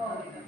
လုံး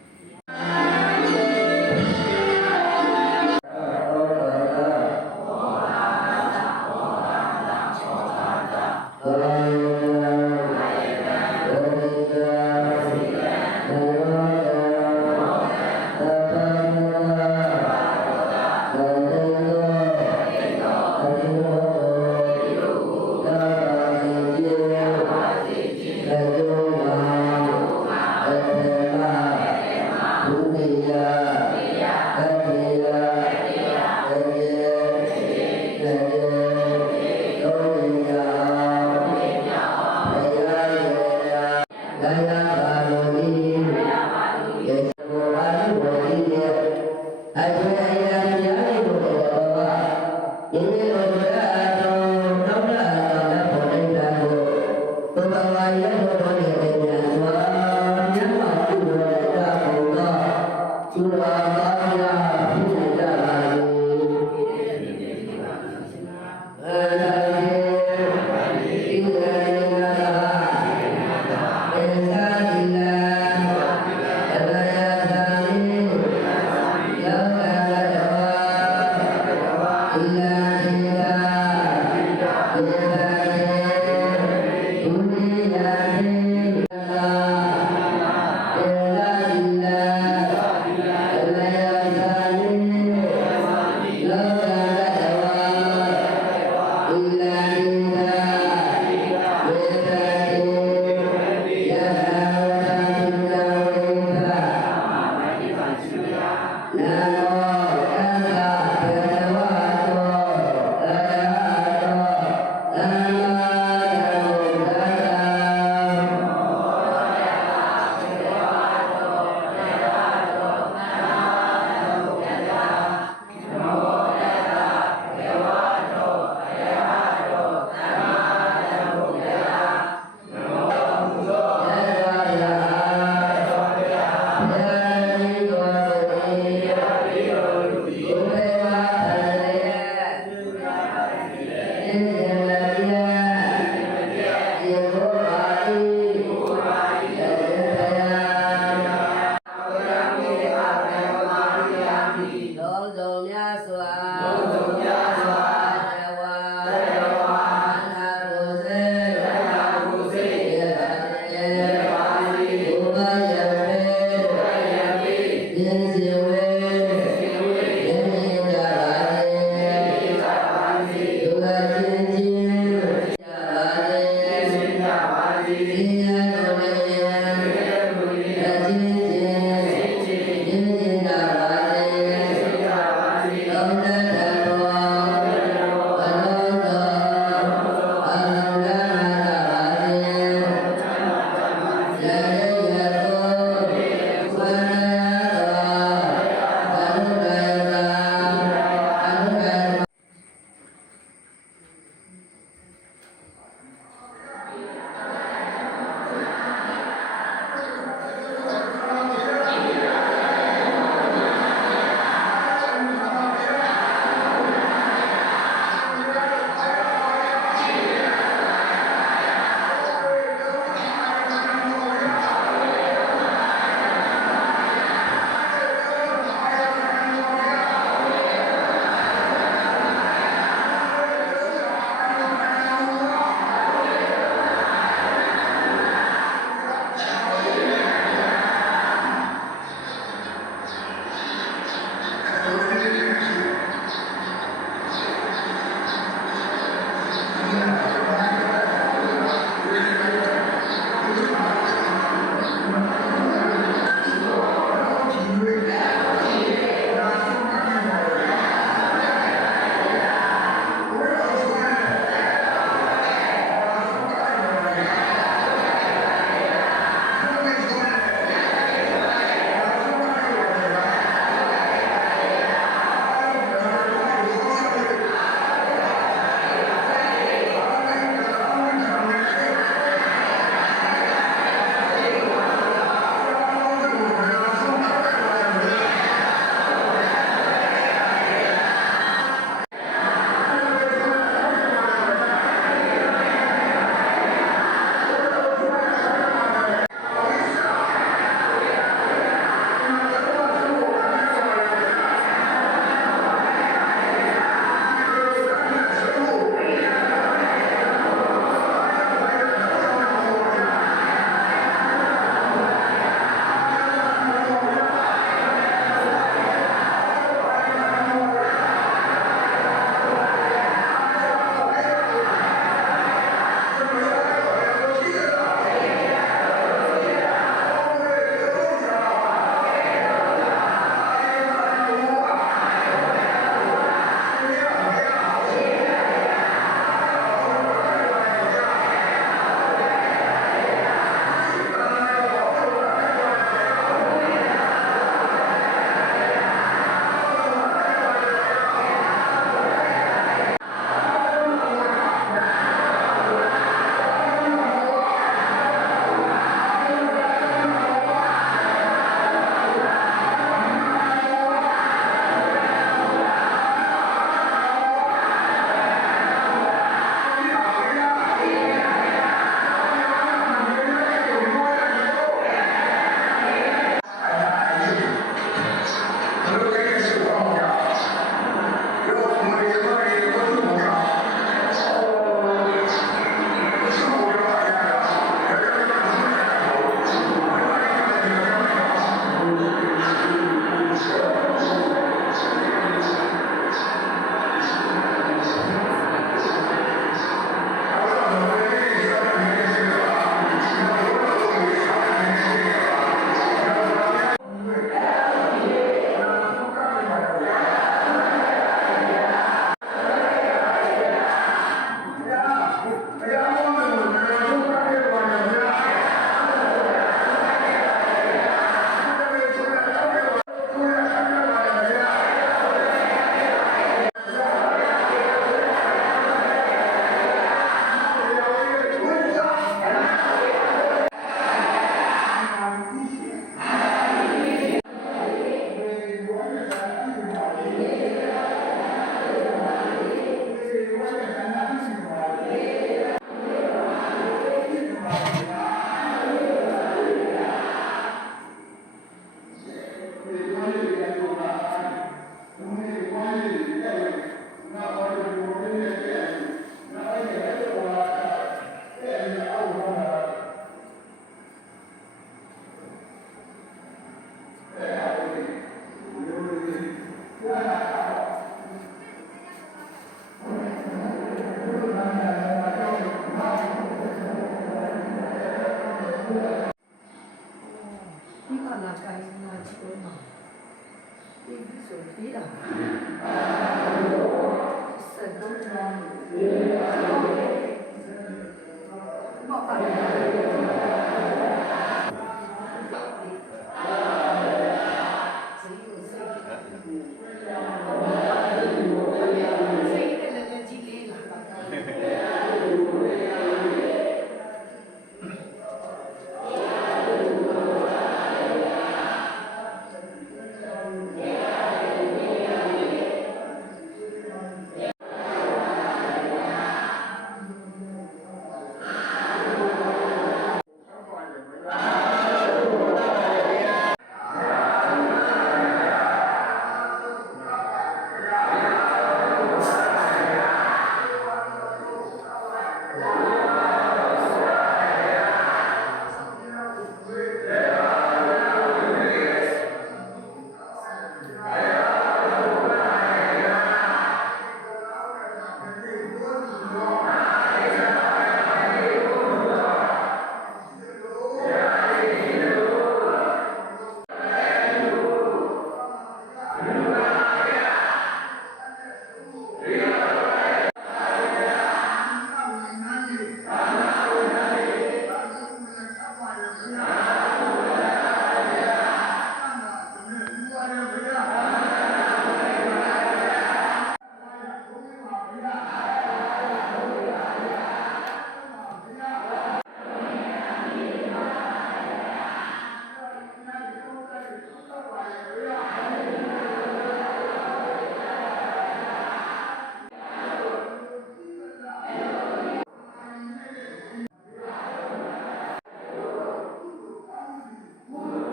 ပါ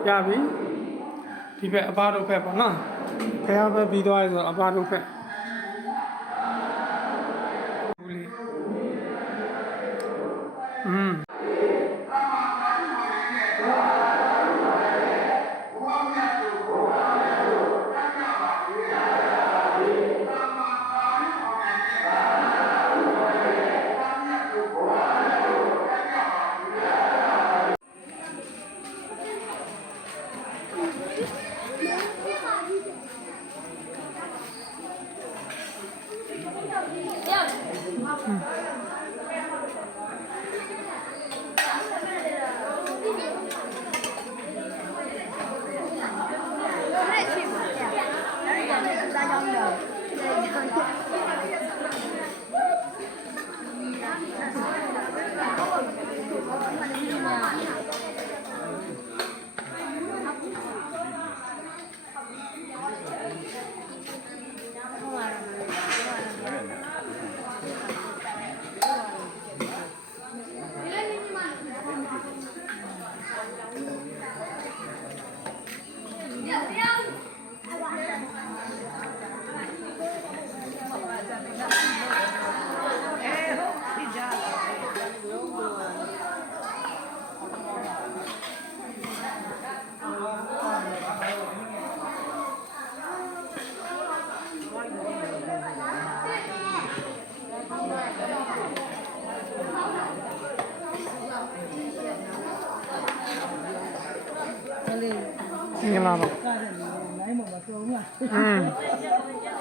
ရပြီဒီဘက်အဘတို့ဘက်ပေါ့နော်ဖះဘက်ပြီးသွားပြီဆိုတော့အဘတို့ဘက်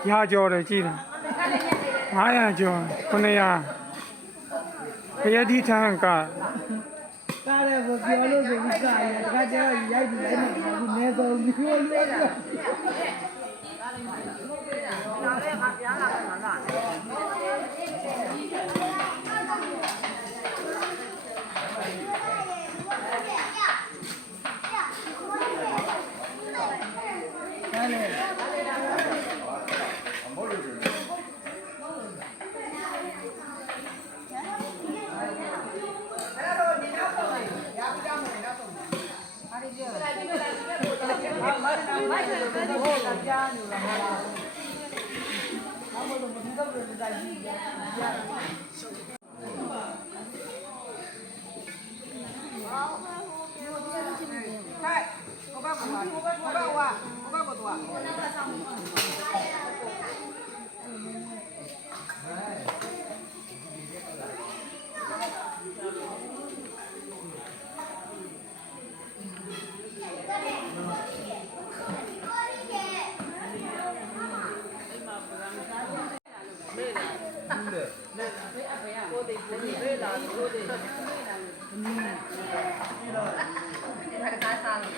ရကြောတယ်ကြည်တယ်900ကျော်900ခရတိထံကကားတယ်ကိုပြောလို့ဆိုပြီးကားရတခါကျတော့ရိုက်ပြီးလိုက်နေတယ်ဒီနေတော့မျိုးလေးက ဟ ကားစားလို့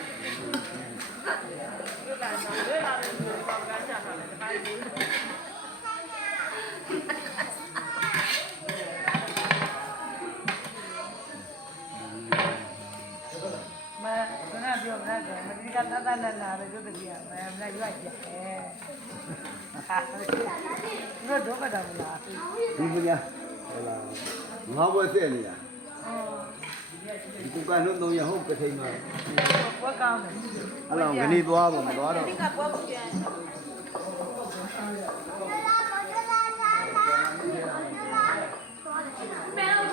မကနပြောမလားမဒီကတတနာနာပဲတို့တကြီးမမလားရွက်ကြအဲ တို့တော့ကတော့မလားဒီပညာဟလာငါဘွယ်ဆက်နေတာဒီကုကန်တို့သုံးရဟုတ်ကထိန်မှာဘွက်ကောင်းတယ်အဲ့လောခဏီသွားဖို့မသွားတော့ကဘွက်ကိုပြန်那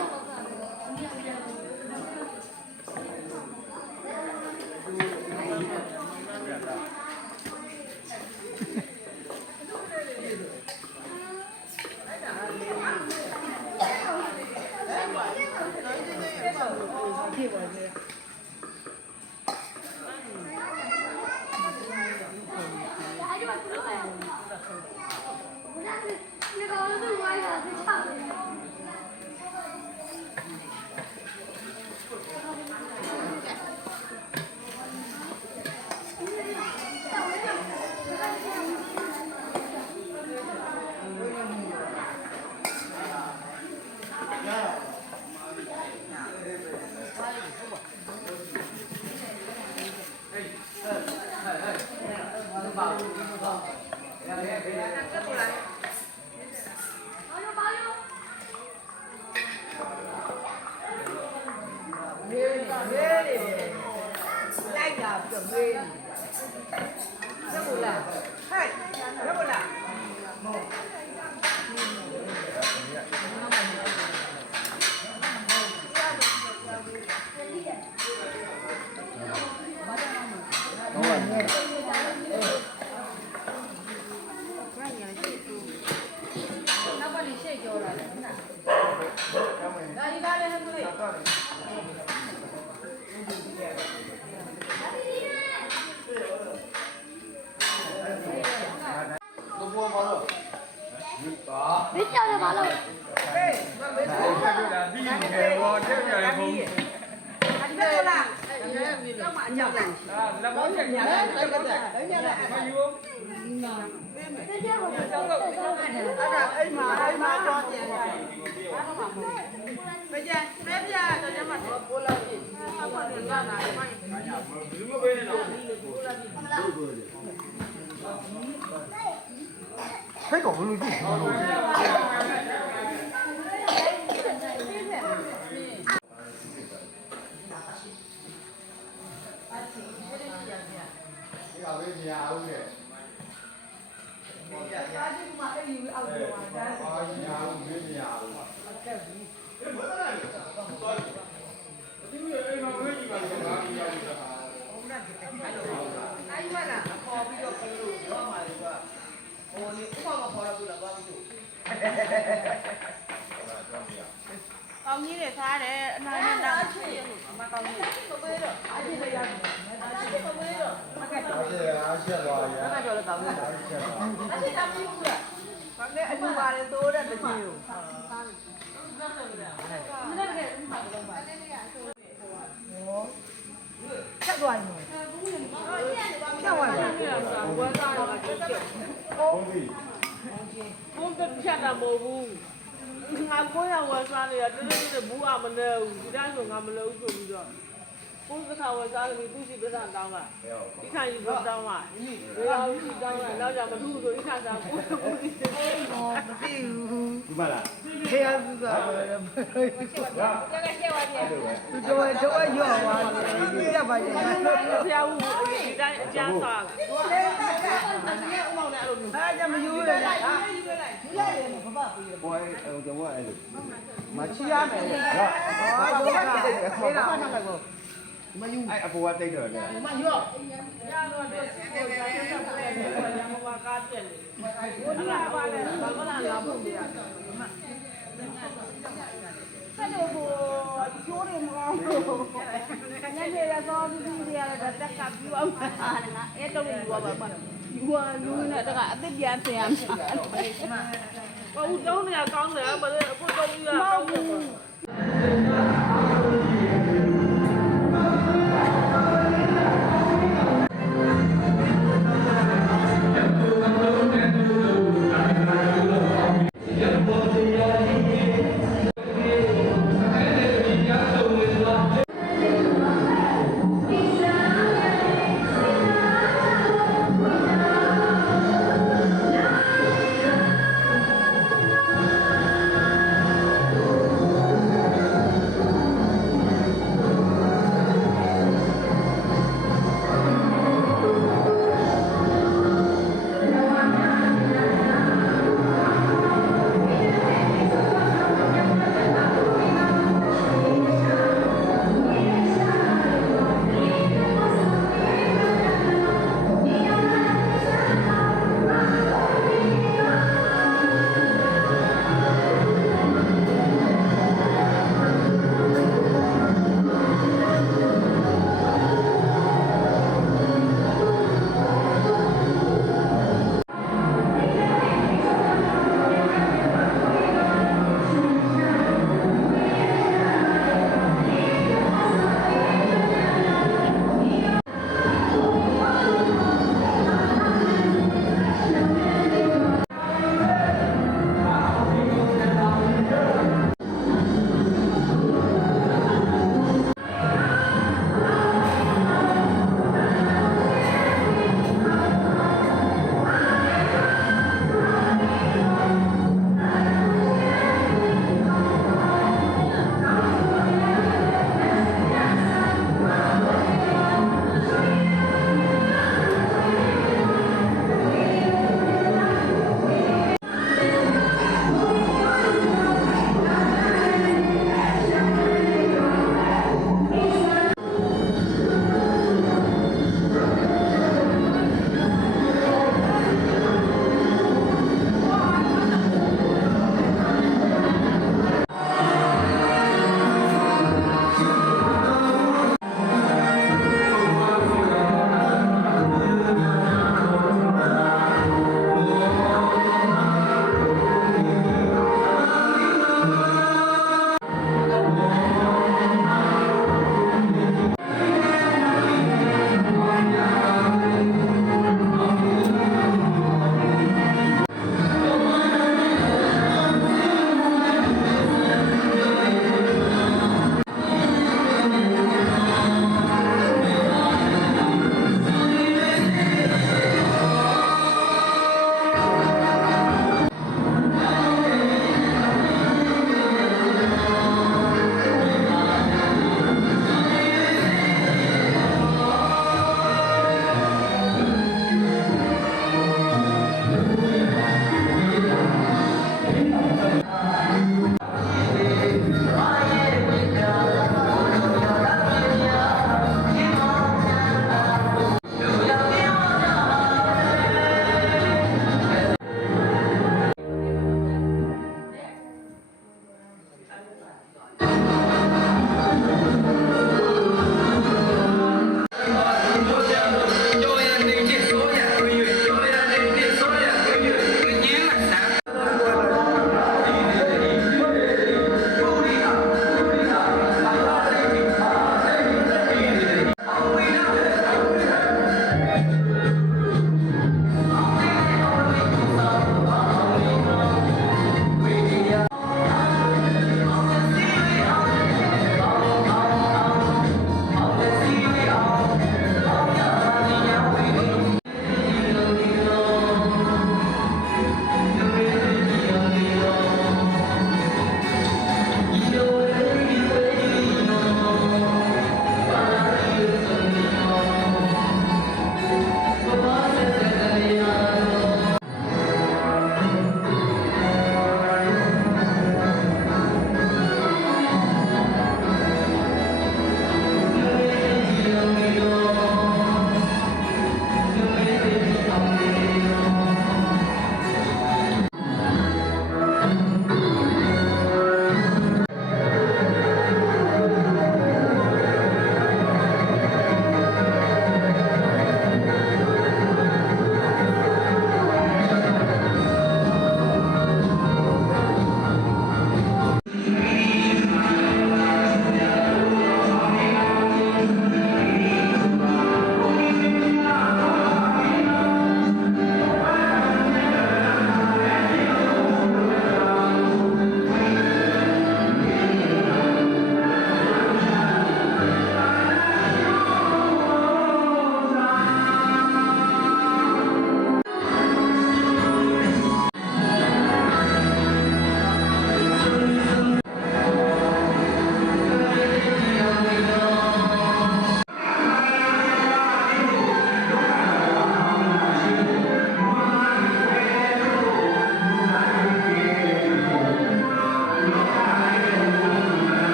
嗯 လက်မောင်း မရဘူးတဲ့ဘာသာဒီမှာအဲ့ဒီအောက်မှာတာဘာကြီးရအောင်မင်းမရဘူးမကက်ဘူးအဲ့ဘာလဲတော်ဒီလိုအဲ့မှာဝဲကြီးပါလို့ဘာကြီးရအောင်တာဟုတ်လားဒီကတိအဲ့လိုအဲ့မှာလားပေါ်ပြီးတော့ပြောလို့ပြောမှလေကဟိုနေဥပမာပေါ်ရဘူးလားဘာကြီးတို့ကောင်းကြီးတွေထားတယ်အနားနဲ့တာအမကောင်းကြီးမပေးတော့အကြည့်လိုက်ရတယ် အားကြီးမပေးတော့မကတ်တော့အားချက်သွားရမကတ်တော့လည်းကောင်းတယ်အားကြီးတာပြီးဘူးလားဘာလဲအလူပါလေတိုးတဲ့တကြီးကိုချက်သွားရင်ချက်သွားရင်ဝယ်စားတော့ကြည့်ကြည့်ဟုတ်ပြီဘုံတစ်ချက်တာမဟုတ်ဘူးငါကိုရဝယ်စားနေရတနေ့နေ့ဘူးအမလဲဘူးဒီတိုင်းဆိုငါမလဲဘူးဆိုပြီးတော့ ဘုံစခါဝယ်စားလို့သူစီပစံတောင်းတာဒီခိုင်ယူတောင်းတာဒီရောစီတောင်းတာနောက်ကြမထူးဆိုဒီခါစားကိုကိုဒီစေမသိဘူးဒီမှာလားခေရစုကကျကကျဝတယ်သူတော့တော့ရော့သွားတယ်ပြပါရဲ့ဆရာဦးဒီတိုင်းအကျန်းစားလာအမောင်နဲ့အဲ့လိုမျိုးအားကြမယူရလားဟာဘွယ်ဟိုတော့အဲ့လိုမချီရမယ်ဟာဘာကလဲခေရအောင်လိုက်ကို မယူအဲ့အပေါ်ကတိတ်တော့လေမရော့ရတော့တော့ကိုယ်ကဆက်ဆက်ပြည့်တယ်ရမမကားပြည့်နေဘုရားပါလေဘာမလားလာဖို့ပြရဆက်လို့ကိုကျိုးတယ်မကောင်းဘူး။ညနေရသောသူကြီးရတဲ့တက်ကပြူအောင်ပါငါအဲ့တော့ယူပါပါယူရလူနဲ့တကအစ်စ်ပြန်ပြန်မှာ။ဝဟိုတုံးနေရကောင်းတယ်ဘာလဲအခုတုံးကြီးကကောင်းတယ်